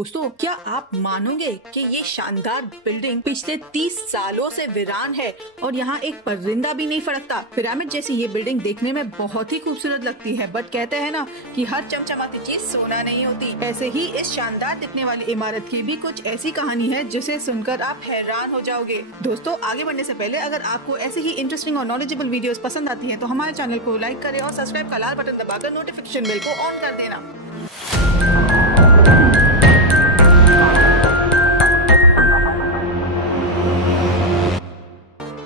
दोस्तों, क्या आप मानोगे कि ये शानदार बिल्डिंग पिछले 30 सालों से वीरान है और यहाँ एक परिंदा भी नहीं फड़कता। पिरामिड जैसी ये बिल्डिंग देखने में बहुत ही खूबसूरत लगती है, बट कहते हैं ना कि हर चमचमाती चीज सोना नहीं होती। ऐसे ही इस शानदार दिखने वाली इमारत की भी कुछ ऐसी कहानी है जिसे सुनकर आप हैरान हो जाओगे। दोस्तों, आगे बढ़ने से पहले अगर आपको ऐसे ही इंटरेस्टिंग और नॉलेजेबल वीडियोस पसंद आती हैं तो हमारे चैनल को लाइक करें और सब्सक्राइब का लाल बटन दबाकर नोटिफिकेशन बेल को ऑन कर देना।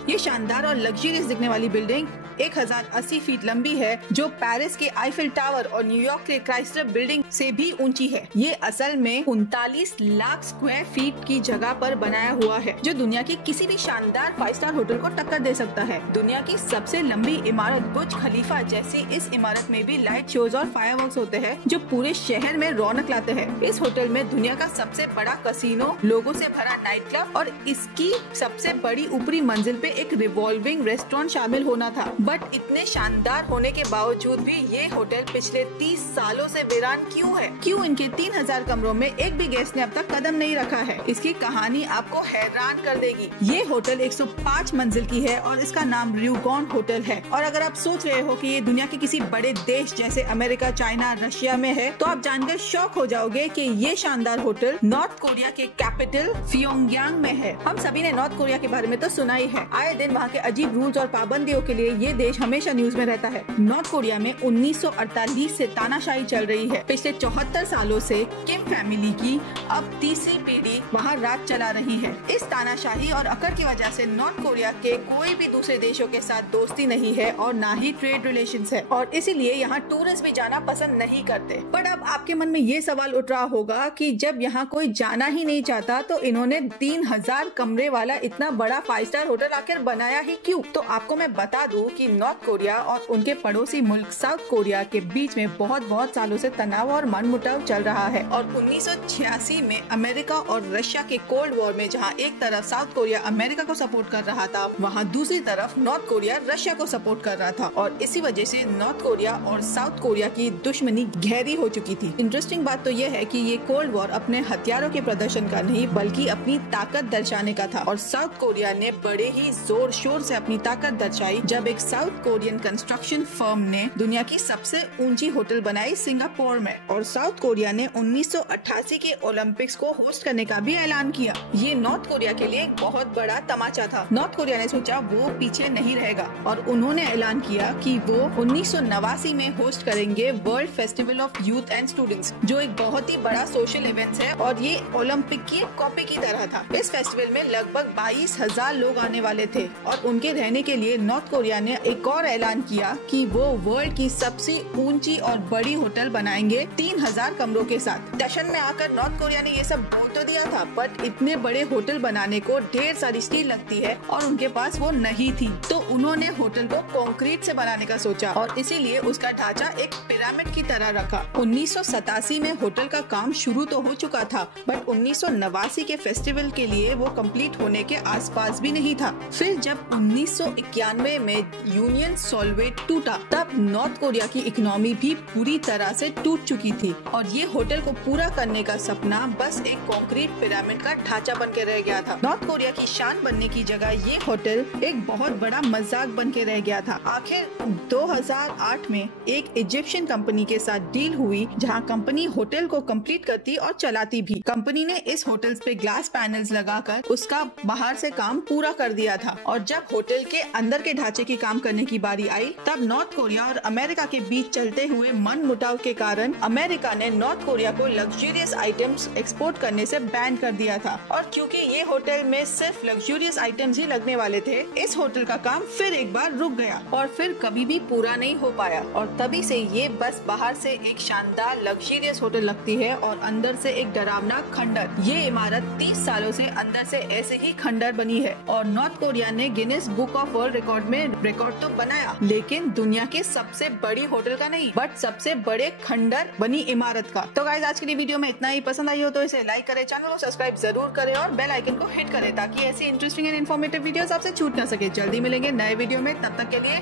ये शानदार और लग्जरियस दिखने वाली बिल्डिंग 1080 फीट लंबी है, जो पेरिस के आईफिल टावर और न्यूयॉर्क के क्राइस्लर बिल्डिंग से भी ऊंची है। ये असल में 39 लाख स्क्वायर फीट की जगह पर बनाया हुआ है, जो दुनिया की किसी भी शानदार 5 स्टार होटल को टक्कर दे सकता है। दुनिया की सबसे लंबी इमारत बुर्ज खलीफा जैसी इस इमारत में भी लाइट शोज और फायरवर्क्स होते हैं, जो पूरे शहर में रौनक लाते हैं। इस होटल में दुनिया का सबसे बड़ा कसिनो, लोगों से भरा नाइट क्लब और इसकी सबसे बड़ी ऊपरी मंजिल पे एक रिवॉल्विंग रेस्टोरेंट शामिल होना था। बट इतने शानदार होने के बावजूद भी ये होटल पिछले 30 सालों से वीरान क्यों है? क्यों इनके 3000 कमरों में एक भी गेस्ट ने अब तक कदम नहीं रखा है? इसकी कहानी आपको हैरान कर देगी। ये होटल 105 मंजिल की है और इसका नाम र्यूगॉन होटल है। और अगर आप सोच रहे हो कि ये दुनिया के किसी बड़े देश जैसे अमेरिका, चाइना, रशिया में है, तो आप जानकर शॉक हो जाओगे कि ये शानदार होटल नॉर्थ कोरिया के कैपिटल प्योंगयांग में है। हम सभी ने नॉर्थ कोरिया के बारे में तो सुना ही है। आए दिन वहाँ के अजीब रूल्स और पाबंदियों के लिए ये देश हमेशा न्यूज में रहता है। नॉर्थ कोरिया में 1948 से तानाशाही चल रही है। पिछले 74 सालों से किम फैमिली की अब तीसरी पीढ़ी वहाँ राज चला रही है। इस तानाशाही और अकड़ की वजह से नॉर्थ कोरिया के कोई भी दूसरे देशों के साथ दोस्ती नहीं है और ना ही ट्रेड रिलेशंस है, और इसीलिए यहाँ टूरिस्ट भी जाना पसंद नहीं करते। पर अब आपके मन में ये सवाल उठ रहा होगा कि जब यहाँ कोई जाना ही नहीं चाहता तो इन्होंने 3000 कमरे वाला इतना बड़ा 5 स्टार होटल आखिर बनाया ही क्यों? तो आपको मैं बता दूं कि नॉर्थ कोरिया और उनके पड़ोसी मुल्क साउथ कोरिया के बीच में बहुत सालों से तनाव और मनमुटाव चल रहा है। और 1986 में अमेरिका और रशिया के कोल्ड वॉर में जहां एक तरफ साउथ कोरिया अमेरिका को सपोर्ट कर रहा था, वहां दूसरी तरफ नॉर्थ कोरिया रशिया को सपोर्ट कर रहा था, और इसी वजह से नॉर्थ कोरिया और साउथ कोरिया की दुश्मनी गहरी हो चुकी थी। इंटरेस्टिंग बात तो यह है कि ये कोल्ड वॉर अपने हथियारों के प्रदर्शन का नहीं बल्कि अपनी ताकत दर्शाने का था, और साउथ कोरिया ने बड़े ही जोर शोर से अपनी ताकत दर्शाई जब एक साउथ कोरियन कंस्ट्रक्शन फर्म ने दुनिया की सबसे ऊंची होटल बनाई सिंगापुर में। और साउथ कोरिया ने 1988 के ओलंपिक्स को होस्ट करने का भी ऐलान किया। ये नॉर्थ कोरिया के लिए एक बहुत बड़ा तमाचा था। नॉर्थ कोरिया ने सोचा वो पीछे नहीं रहेगा और उन्होंने ऐलान किया कि वो 1989 में होस्ट करेंगे world festival of youth and students, जो एक बहुत ही बड़ा सोशल इवेंट है और ये ओलंपिक की एक कॉपी की तरह था। इस फेस्टिवल में लगभग 22,000 लोग आने वाले थे और उनके रहने के लिए नॉर्थ कोरिया ने एक और ऐलान किया कि वो वर्ल्ड की सबसे ऊंची और बड़ी होटल बनाएंगे 3000 कमरों के साथ। जश्न में आकर नॉर्थ कोरिया ने ये सब बोल तो दिया था, बट इतने बड़े होटल बनाने को ढेर सारी स्टील लगती है और उनके पास वो नहीं थी, तो उन्होंने होटल को कंक्रीट से बनाने का सोचा और इसीलिए उसका ढांचा एक पिरामिड की तरह रखा। 1987 में होटल का काम शुरू तो हो चुका था, बट 1989 के फेस्टिवल के लिए वो कंप्लीट होने के आसपास भी नहीं था। फिर जब 1991 में यूनियन सोवियत टूटा, तब नॉर्थ कोरिया की इकोनॉमी भी पूरी तरह से टूट चुकी थी और ये होटल को पूरा करने का सपना बस एक कंक्रीट पिरामिड का ढांचा बन के रह गया था। नॉर्थ कोरिया की शान बनने की जगह ये होटल एक बहुत बड़ा मजाक बन के रह गया था। आखिर 2008 में एक इजिप्शियन कंपनी के साथ डील हुई, जहां कंपनी होटल को कंप्लीट करती और चलाती भी। कंपनी ने इस होटल पे ग्लास पैनल्स लगाकर उसका बाहर से काम पूरा कर दिया था, और जब होटल के अंदर के ढांचे की काम करने की बारी आई, तब नॉर्थ कोरिया और अमेरिका के बीच चलते हुए मन मुटाव के कारण अमेरिका ने नॉर्थ कोरिया को लग्जरियस आइटम्स एक्सपोर्ट करने से बैन कर दिया था। और क्योंकि ये होटल में सिर्फ लग्जरियस आइटम्स ही लगने वाले थे, इस होटल का काम फिर एक बार रुक गया और फिर कभी भी पूरा नहीं हो पाया, और तभी से ये बस बाहर से एक शानदार लग्जरियस होटल लगती है और अंदर से एक डरावना खंडर। ये इमारत 30 सालों से अंदर से ऐसे ही खंडर बनी है और नॉर्थ कोरिया ने Guinness book of world record में रिकॉर्ड तो बनाया, लेकिन दुनिया के सबसे बड़ी होटल का नहीं, बट सबसे बड़े खंडर बनी इमारत का। तो गाइस, आज की वीडियो में इतना ही। पसंद आई हो तो इसे लाइक करें, चैनल को सब्सक्राइब जरूर करें और बेल आइकन को हिट करें ताकि ऐसी इंटरेस्टिंग एंड इन्फॉर्मेटिव वीडियोस आपसे छूट ना सके। जल्दी मिलेंगे नए वीडियो में, तब तक के लिए